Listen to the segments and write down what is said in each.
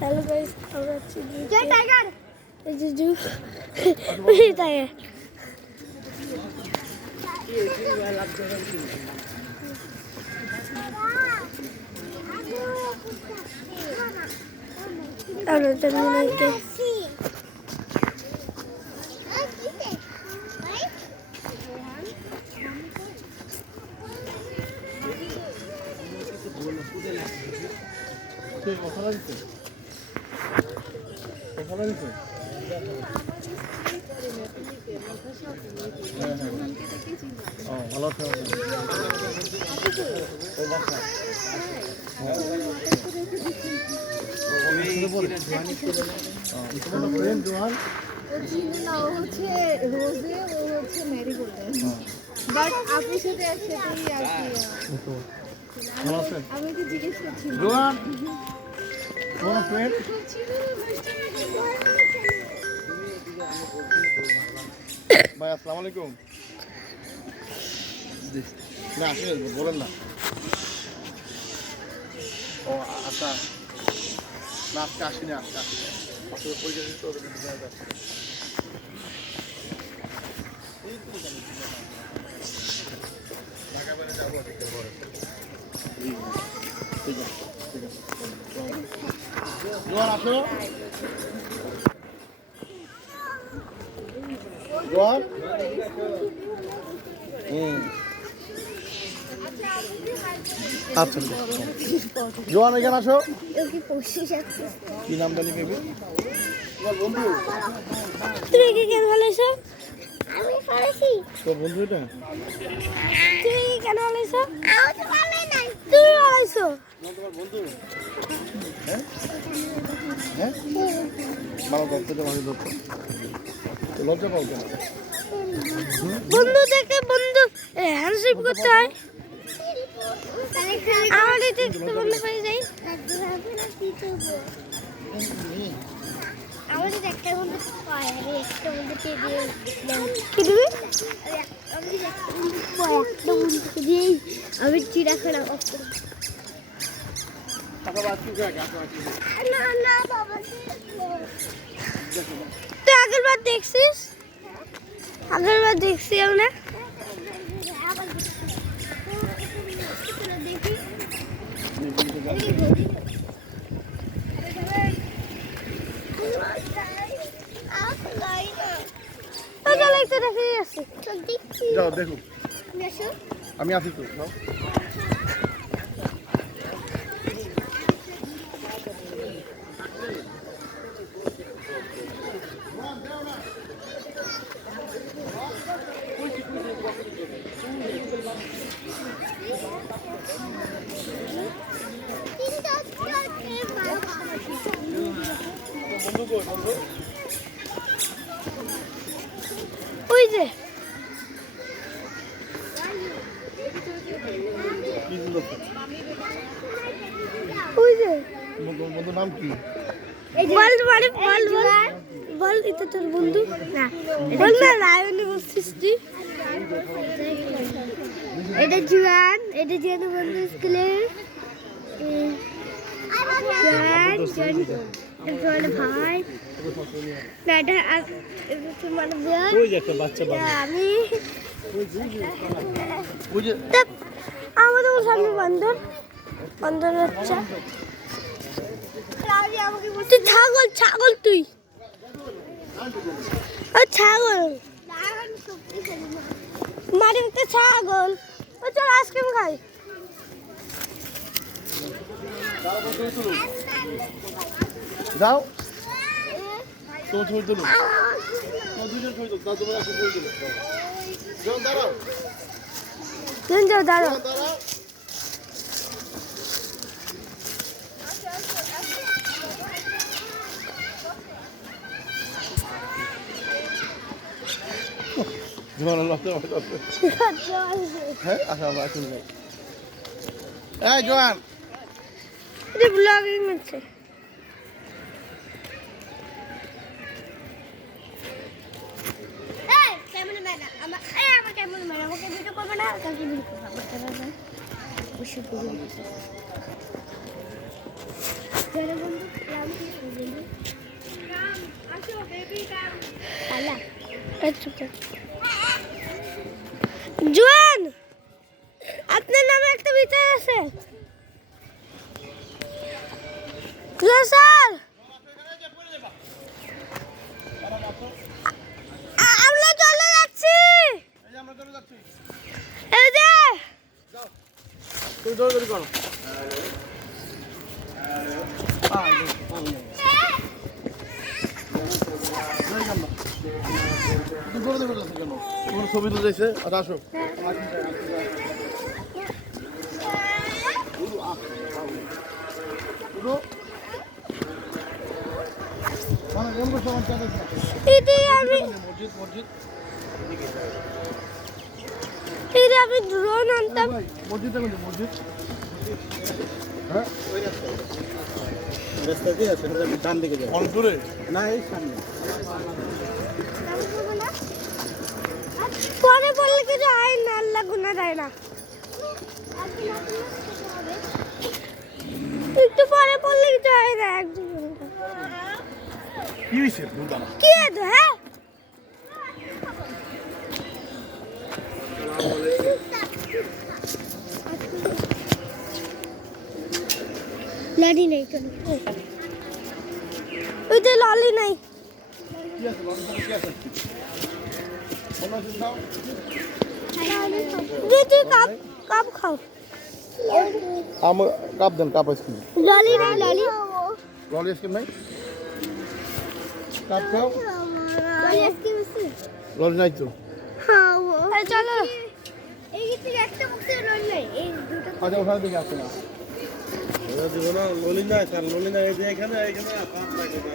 Hello guys, আমরা আছি জয় tiger. এই যে জু এই টাইগার। আমরা টার্মিনালকে ভালো আছে আমি তো জিজ্ঞেস করছি জোয়ান কোন ফ্রেন্ড ভাই আসসালামু আলাইকুম না আসলে বলেন না ও আচ্ছা না আজকে আসিনি আজকে আসলে পরিচয় তো ঢাকা বাইরে যাবো ঠিক আছে ঠিক আছে জোয়ান আসো জোয়ান আচ্ছা জোয়ান এখানে আসো কি নাম জানি বেবি তোমার বন্ধু তুমি কি কেন ভালোইছো? আমি ভালোইছি। তোর বন্ধু এটা তুমি কি কেন ভালোইছো? আমি তো ভালোই নাই। তুমি ভালোইছো? না তোমার বন্ধু হ্যাঁ হ্যাঁ ভালো করতে তো ভালো করতে তো লজ্জা পাও কেন বন্ধু দেখে বন্ধু হ্যান্ডশেক করতে হয়। আমাদের দেখতে বন্ধু পেয়ে যাই। আমাদের একটা বন্ধু পায় আর একটা বন্ধুকে দিয়ে কি দিবি? একটা বন্ধুকে দিয়ে আমি চিড়াখানা অফ করব। না না বাবা তুই আগের বার দেখছিস? আগের বার দেখছি আমরা যাও দেখো আমি আছি তো ওই যে ওই যে বন্ধুর নাম কি বল বল বল বল এটা তোর বন্ধু না বল না রায়নি বলছিস তুই এটা জুয়ান বন্ধু স্কুলের জুয়ান ভাই না এটা তোমার বোন ওই যে একটা বাচ্চা আমি আমাদের সামনে বান্দর বাচ্চা তুই ছাগল তুই ও ছাগল মারি তো ছাগল ও চল আইসক্রিম খাই যাও তোমার ছবি তুলো তোমার দুজন ছবি তুলো তোমার একটা ছবি তুলো দাঁড়াও দাঁড়াও জোয়ান লজ্জা হ্যাঁ আচ্ছা আমরা এখন যাই এই জোয়ান এটা ব্লগিং হচ্ছে আমার ক্যামেরাম্যান আমাকে ভিডিও করবে না কাকে ভিডিও করবে আমার ক্যামেরাম্যান অবশ্যই করবে জোয়ান, আপনার নামে একটা বিচার আছে। স্যার, আমরা চলে যাচ্ছি। এই যে তুমি দৌড়াদৌড়ি করো। তোমার ছবি তুলেছে আচ্ছা আসো আমি ড্রোন আনতাম। মসজিদ মসজিদ হ্যাঁ রাস্তা দিয়ে আছে ডান দিকে যাও অন দূরে না এই সামনে পরে বললে কিছু হয় না, আল্লাহ গুনাহ দেয় না। একটু পরে বললে কিছু হয় না। কি হয়েছে বুঝলাম কি আছে? হ্যাঁ লরি নেই কেন? ওই যে লরি নাই। কি আছে কি আছে বলো দাও দিদি কাপ কাপ খাও। আমার কাপ দেন কাপ আইসক্রিম লরি নাই, লরি ললি আইসক্রিম নাই কাপ খাও লরি আইসক্রিম আছে। ললি নাই তো হ্যাঁ চলো। এই যে একটা বক্সে লরি নাই, এই দুটো আচ্ছা ওখানে দিকে আসো না দিব না ললি না স্যার ললি না এই যে এখানে এখানে কাপ লাগে না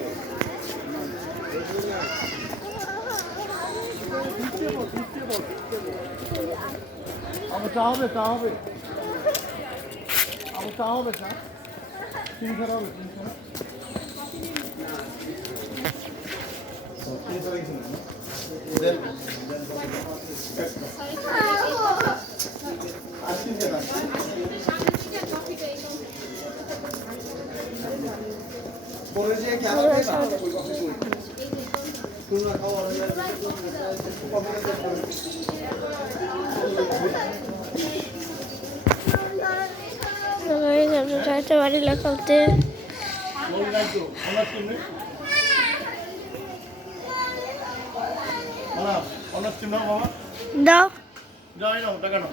আমার চা হবে চা হবে আমার চা হবে চা 300 হবে 300 বাড়ি লাগাতে দাও। যাই না টাকা না